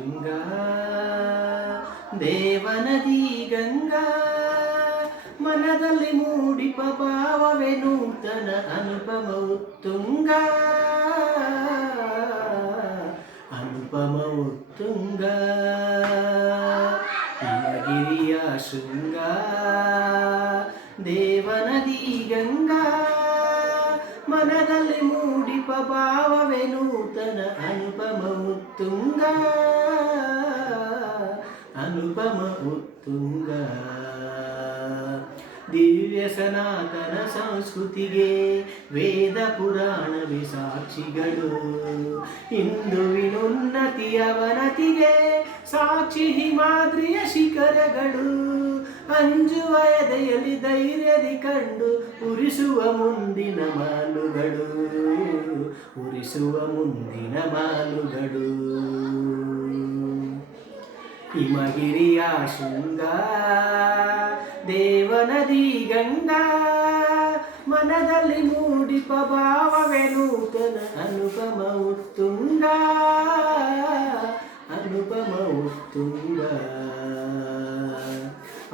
ಶೃಂಗ ದೇವನದಿ ಗಂಗಾ ಮನದಲ್ಲಿ ಮೂಡಿಪ ಭಾವವೇ ನೂತನ ಅನುಪಮ ಉತ್ತುಂಗ ಅನುಪಮ ಉತ್ತುಂಗ ಹಿಮಗಿರಿಯ ಶೃಂಗ ದೇವನದಿ ಗಂಗಾ ಮನದಲ್ಲಿ ಮೂಡಿಪ ಭಾವವೇ ನೂತನ ಅನುಪಮ ಉತ್ತುಂಗ ದಿವ್ಯ ಸನಾತನ ಸಂಸ್ಕೃತಿಗೆ ವೇದ ಪುರಾಣವೇ ಸಾಕ್ಷಿಗಳು. ಹಿಂದುವಿನುನ್ನತಿಯ ಅವನತಿಗೆ ಸಾಕ್ಷಿ ಹಿಮಾದ್ರಿಯ ಶಿಖರಗಳು. ಅಂಜುವ ಎದೆಯಲ್ಲಿ ಧೈರ್ಯದಿ ಕಂಡು ಉರಿಸುವ ಮುಂದಿನ ಮಾಲುಗಳು. ಉರಿಸುವ ಮುಂದಿನ ಮಾಲುಗಳು. ಹಿಮಗಿರಿಯ ಶೃಂಗ ದೇವನದಿ ಗಂಗಾ ಮನದಲ್ಲಿ ಮೂಡಿಪ ಭಾವವೇ ನೂತನ ಅನುಪಮ ಉತ್ತುಂಗ ಅನುಪಮ ಉತ್ತುಂಗ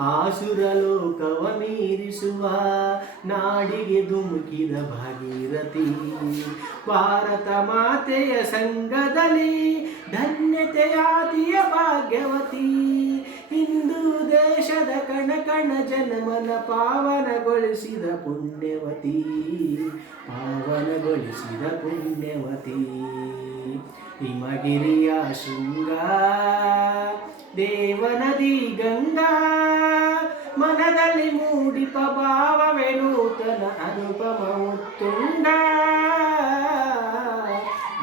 ಆಸುರ ಲೋಕವ ಮೀರಿಸುವ ನಾಡಿಗೆ ಧುಮುಕಿದ ಭಾಗೀರಥಿ ಭಾರತ ಮಾತೆಯ ಸಂಘದಲ್ಲಿ ಧನ್ಯತೆಯಾದಿಯ ಭಾಗ್ಯವತಿ. ಹಿಂದೂ ದೇಶದ ಕಣ ಕಣ ಜನಮನ ಪಾವನಗೊಳಿಸಿದ ಪುಣ್ಯವತಿ. ಪಾವನಗೊಳಿಸಿದ ಪುಣ್ಯವತಿ. ಹಿಮಗಿರಿಯ ಶೃಂಗ. ದೇವನದಿ ಗಂಗಾ ಮನದಲ್ಲಿ ಮೂಡಿಪ ಭಾವವೇ ನೂತನ ಅನುಪಮ ಉತ್ತುಂಗ.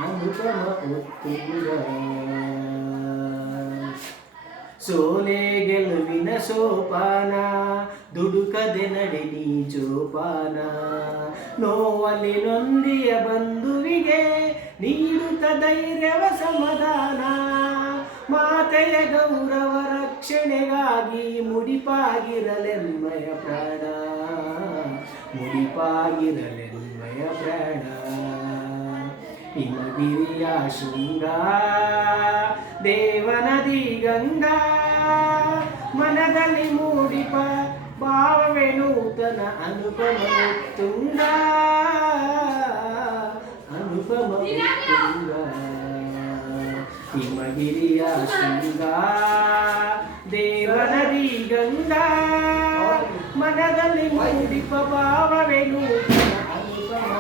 ಅನುಪಮ ಉತ್ತುಂಗ. ಸೋಲೆ ಗೆಲುವಿನ ಸೋಪಾನ, ದುಡುಕದೆ ನಡೆ ನೀ ಜೋಪಾನ. ನೋವಲ್ಲಿ ನೊಂದಿಯ ಬಂಧುವಿಗೆ ನೀಡುತ್ತ ಧೈರ್ಯವ ಸಮಾಧಾನ. ಮಾತೆಯ ಗೌರವ ರಕ್ಷಣೆಗಾಗಿ ಮುಡಿಪಾಗಿರಲೆನ್ಮಯ ಪ್ರಾಣ. ಮುಡಿಪಾಗಿರಲೆನ್ಮಯ ಪ್ರಾಣ. ಹಿಮಗಿರಿಯ ಶೃಂಗ, ದೇವನದಿ ಗಂಗಾ. ಮನದಲ್ಲಿ ಮೂಡಿಪ ಭಾವವೇ ನೂತನ ಅನುಪಮ ತುಂಗ ಅನುಪಮ ತುಂಗ ಹಿಮಗಿರಿಯ ಶೃಂಗ ದೇವನದಿ ಗಂಗಾ ಮನದಲ್ಲಿ ಮೂಡಿಪ ಭಾವವೇ ನೂತನ ಅನುಪಮ